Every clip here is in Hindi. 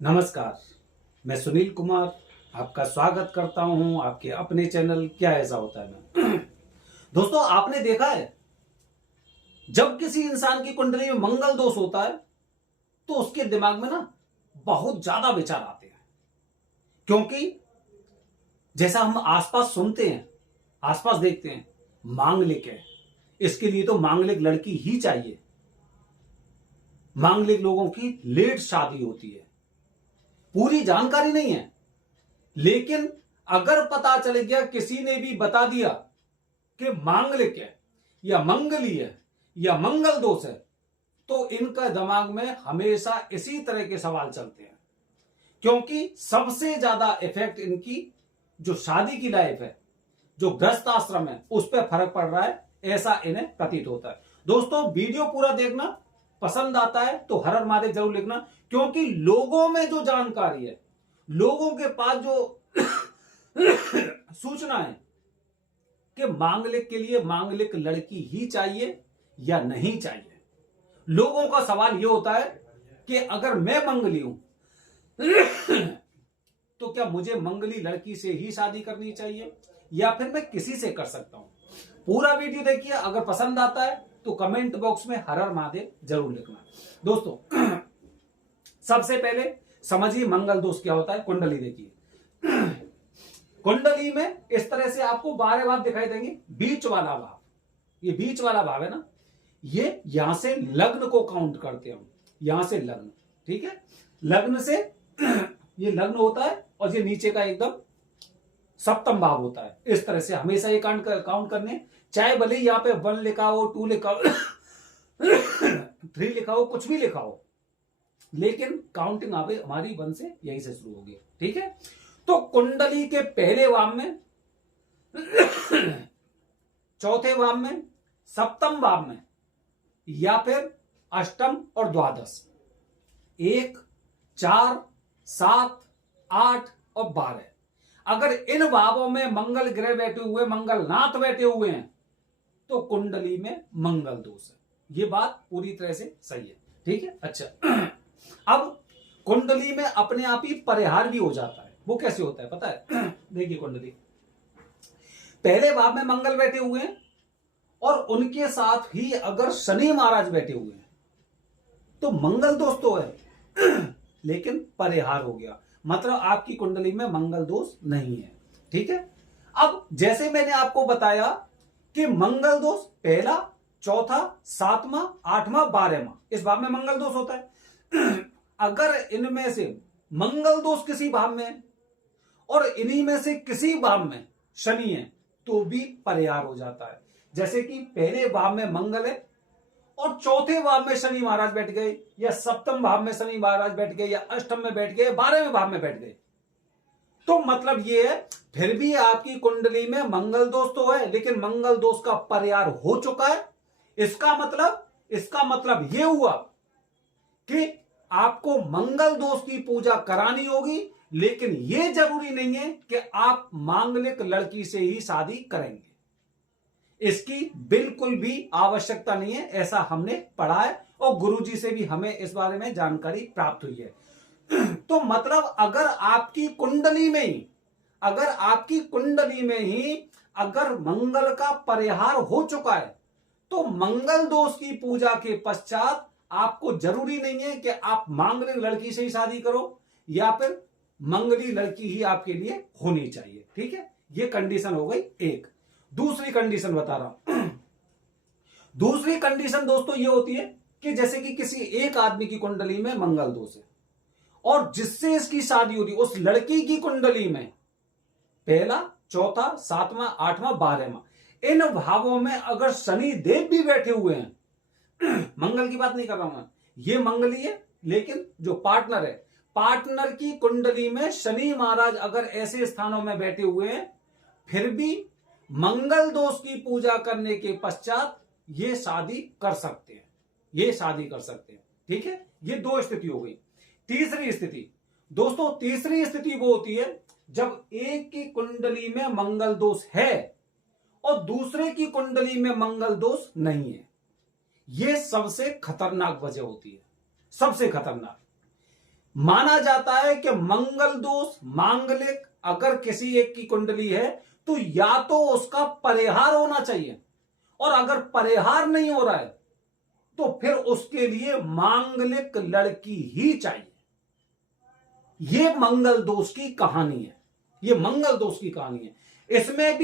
नमस्कार। मैं सुनील कुमार आपका स्वागत करता हूं आपके अपने चैनल क्या ऐसा होता है में। दोस्तों, आपने देखा है जब किसी इंसान की कुंडली में मंगल दोष होता है तो उसके दिमाग में ना बहुत ज्यादा विचार आते हैं। क्योंकि जैसा हम आसपास सुनते हैं, आसपास देखते हैं, मांगलिक है, इसके लिए तो मांगलिक लड़की ही चाहिए। मांगलिक लोगों की लेट शादी होती है। पूरी जानकारी नहीं है, लेकिन अगर पता चल गया, किसी ने भी बता दिया कि मांगलिक है या मंगली है या मंगल दोष है, तो इनका दिमाग में हमेशा इसी तरह के सवाल चलते हैं। क्योंकि सबसे ज्यादा इफेक्ट इनकी जो शादी की लाइफ है, जो गृहस्थ आश्रम है, उस पर फर्क पड़ रहा है, ऐसा इन्हें प्रतीत होता है। दोस्तों, वीडियो पूरा देखना, पसंद आता है तो हर हर महादेव जरूर लिखना। क्योंकि लोगों में जो जानकारी है, लोगों के पास जो सूचना है कि मांगलिक के लिए मांगलिक लड़की ही चाहिए या नहीं चाहिए, लोगों का सवाल यह होता है कि अगर मैं मंगली हूं तो क्या मुझे मंगली लड़की से ही शादी करनी चाहिए या फिर मैं किसी से कर सकता हूं। पूरा वीडियो देखिए, अगर पसंद आता है तो कमेंट बॉक्स में हर हर महादेव जरूर लिखना। दोस्तों, सबसे पहले समझिए मंगल दोष क्या होता है। कुंडली देखिए, कुंडली में इस तरह से आपको 12 भाव दिखाई देंगे। बीच वाला भाव, ये बीच वाला भाव है ना, ये यहां से लग्न को काउंट करते हैं हम, यहां से लग्न, ठीक है। लग्न से ये लग्न होता है और ये नीचे का एकदम सप्तम भाव होता है। इस तरह से हमेशा ये काउंट करने, चाहे भले यहाँ पे 1 लिखा हो, 2 लिखा हो 3 लिखा हो, कुछ भी लिखा हो, लेकिन काउंटिंग हमारी 1 से यहीं से शुरू होगी, ठीक है। तो कुंडली के पहले भाव में, चौथे भाव में, सप्तम भाव में या फिर अष्टम और द्वादश, 1, 4, 7, 8 और 12, अगर इन भावों में मंगल ग्रह बैठे हुए, मंगल नाथ बैठे हुए हैं, तो कुंडली में मंगल दोष है। ये बात पूरी तरह से सही है, ठीक है। अच्छा, अब कुंडली में अपने आप ही परिहार भी हो जाता है। वो कैसे होता है पता है? देखिए, कुंडली पहले भाव में मंगल बैठे हुए हैं और उनके साथ ही अगर शनि महाराज बैठे हुए हैं, तो मंगल दोष तो है लेकिन परिहार हो गया, मतलब आपकी कुंडली में मंगल दोष नहीं है, ठीक है। अब जैसे मैंने आपको बताया कि मंगल दोष पहला, चौथा, 7वां, 8वां, 12वां, इस भाव में मंगल दोष होता है। अगर इनमें से मंगल दोष किसी भाव में है और इन्हीं में से किसी भाव में शनि है, तो भी परिहार हो जाता है। जैसे कि पहले भाव में मंगल है और चौथे भाव में शनि महाराज बैठ गए, या सप्तम भाव में शनि महाराज बैठ गए, या अष्टम में बैठ गए, 12वें भाव में बैठ गए, तो मतलब ये है फिर भी आपकी कुंडली में मंगल दोष तो है, लेकिन मंगल दोष का परिहार हो चुका है। इसका मतलब ये हुआ कि आपको मंगल दोष की पूजा करानी होगी, लेकिन यह जरूरी नहीं है कि आप मांगलिक लड़की से ही शादी करेंगे। इसकी बिल्कुल भी आवश्यकता नहीं है, ऐसा हमने पढ़ा है और गुरुजी से भी हमें इस बारे में जानकारी प्राप्त हुई है। तो मतलब अगर आपकी कुंडली में ही अगर मंगल का परिहार हो चुका है, तो मंगल दोष की पूजा के पश्चात आपको जरूरी नहीं है कि आप मांगलिक लड़की से ही शादी करो, या फिर मंगली लड़की ही आपके लिए होनी चाहिए, ठीक है। ये कंडीशन हो गई एक। दूसरी कंडीशन बता रहा हूं। दूसरी कंडीशन दोस्तों ये होती है कि जैसे कि किसी एक आदमी की कुंडली में मंगल दोष है और जिससे इसकी शादी होती है, उस लड़की की कुंडली में पहला, चौथा, 7वां, 8वां, 12वां, इन भावों में अगर शनि देव भी बैठे हुए हैं, मंगल की बात नहीं कर रहा हूं मैं, ये मंगली है, लेकिन जो पार्टनर है, पार्टनर की कुंडली में शनि महाराज अगर ऐसे स्थानों में बैठे हुए हैं, फिर भी मंगल दोष की पूजा करने के पश्चात ये शादी कर सकते हैं, ठीक है। ये 2 स्थिति हो गई। तीसरी स्थिति दोस्तों, तीसरी स्थिति वो होती है जब एक की कुंडली में मंगल दोष है और दूसरे की कुंडली में मंगल दोष नहीं है। यह सबसे खतरनाक वजह होती है, सबसे खतरनाक। माना जाता है कि मंगल दोष मांगलिक अगर किसी एक की कुंडली है तो या तो उसका परिहार होना चाहिए, और अगर परिहार नहीं हो रहा है तो फिर उसके लिए मांगलिक लड़की ही चाहिए। यह मंगल दोष की कहानी है, यह मंगल दोष की कहानी है। इसमें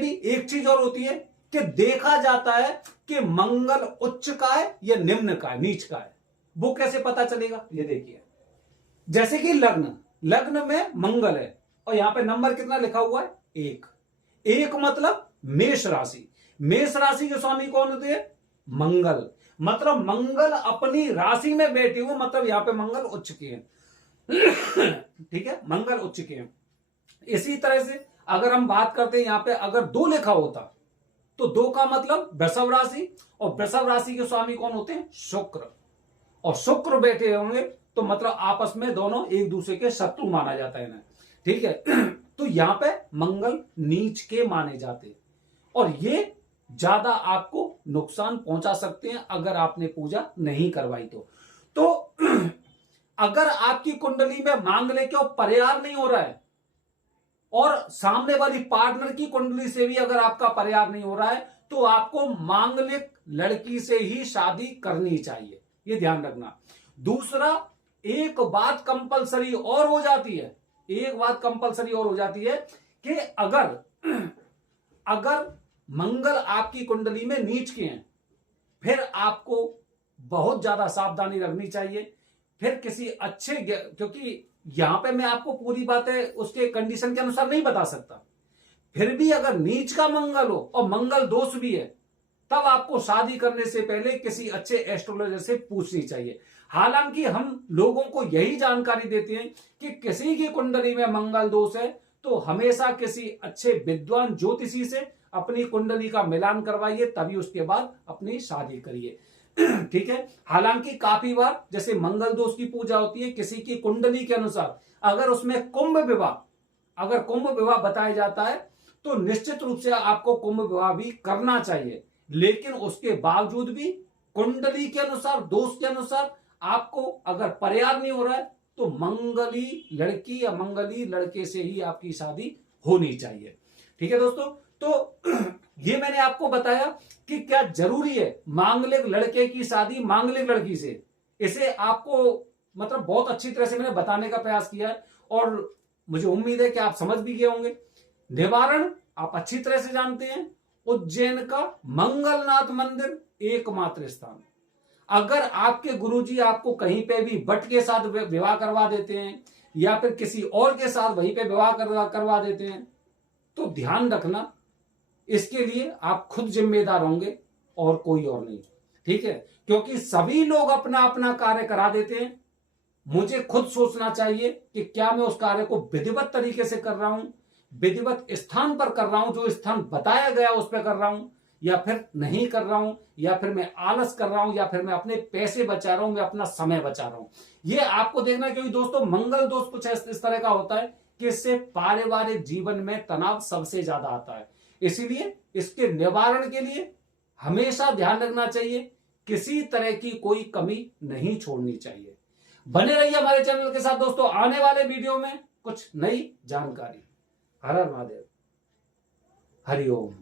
भी एक चीज और होती है कि देखा जाता है कि मंगल उच्च का है या निम्न का है, नीच का है। वो कैसे पता चलेगा, ये देखिए। जैसे कि लग्न में मंगल है और यहां पे नंबर कितना लिखा हुआ है, 1 मतलब मेष राशि। मेष राशि के स्वामी कौन होते हैं, मंगल। मतलब मंगल अपनी राशि में बैठे हुए, मतलब यहां पे मंगल उच्च के हैं। ठीक है, मंगल उच्च के हैं। इसी तरह से अगर हम बात करते हैं यहां पे अगर 2 लिखा होता तो 2 का मतलब वृषभ राशि, और वृषभ राशि के स्वामी कौन होते हैं, शुक्र। और शुक्र बैठे होंगे तो मतलब आपस में दोनों एक दूसरे के शत्रु माना जाता है इन्हें। ठीक है, तो यहां पे मंगल नीच के माने जाते, और ये ज्यादा आपको नुकसान पहुंचा सकते हैं अगर आपने पूजा नहीं करवाई तो अगर आपकी कुंडली में मांगलिक और परिहार नहीं हो रहा है, और सामने वाली पार्टनर की कुंडली से भी अगर आपका परिहार नहीं हो रहा है, तो आपको मांगलिक लड़की से ही शादी करनी चाहिए, ये ध्यान रखना। दूसरा, एक बात कंपलसरी और हो जाती है, कि अगर मंगल आपकी कुंडली में नीच के हैं, फिर आपको बहुत ज्यादा सावधानी रखनी चाहिए। फिर किसी अच्छे, क्योंकि यहां पे मैं आपको पूरी बातें उसके कंडीशन के अनुसार नहीं बता सकता, फिर भी अगर नीच का मंगल हो और मंगल दोष भी है, तब आपको शादी करने से पहले किसी अच्छे एस्ट्रोलॉजर से पूछनी चाहिए। हालांकि हम लोगों को यही जानकारी देते हैं कि किसी की कुंडली में मंगल दोष है तो हमेशा किसी अच्छे विद्वान ज्योतिषी से अपनी कुंडली का मिलान करवाइए, तभी उसके बाद अपनी शादी करिए। ठीक है, हालांकि काफी बार जैसे मंगल दोष की पूजा होती है किसी की कुंडली के अनुसार, अगर उसमें कुंभ विवाह बताया जाता है तो निश्चित रूप से आपको कुंभ विवाह भी करना चाहिए, लेकिन उसके बावजूद भी कुंडली के अनुसार, दोष के अनुसार आपको अगर परिहार नहीं हो रहा है तो मंगली लड़की या मंगली लड़के से ही आपकी शादी होनी चाहिए। ठीक है दोस्तों, तो ये मैंने आपको बताया कि क्या जरूरी है मांगलिक लड़के की शादी मांगलिक लड़की से। इसे आपको मतलब बहुत अच्छी तरह से मैंने बताने का प्रयास किया है, और मुझे उम्मीद है कि आप समझ भी गए होंगे। निवारण आप अच्छी तरह से जानते हैं, उज्जैन का मंगलनाथ मंदिर एकमात्र स्थान। अगर आपके गुरुजी आपको कहीं पे भी बट के साथ विवाह करवा देते हैं या फिर किसी और के साथ वहीं पे विवाह करवा देते हैं, तो ध्यान रखना, इसके लिए आप खुद जिम्मेदार होंगे और कोई और नहीं। ठीक है, क्योंकि सभी लोग अपना अपना कार्य करा देते हैं। मुझे खुद सोचना चाहिए कि क्या मैं उस कार्य को विधिवत तरीके से कर रहा हूं, विधिवत स्थान पर कर रहा हूं, जो स्थान बताया गया उस पर कर रहा हूं, या फिर नहीं कर रहा हूं, या फिर मैं आलस कर रहा हूं, या फिर मैं अपने पैसे बचा रहा हूं, मैं अपना समय बचा रहा हूं। ये आपको देखना, क्योंकि दोस्तों मंगल दोष कुछ इस तरह का होता है कि इससे पारिवारिक जीवन में तनाव सबसे ज्यादा आता है। इसीलिए इसके निवारण के लिए हमेशा ध्यान रखना चाहिए, किसी तरह की कोई कमी नहीं छोड़नी चाहिए। बने रहिए हमारे चैनल के साथ दोस्तों, आने वाले वीडियो में कुछ नई जानकारी। हर हर महादेव, हरिओम।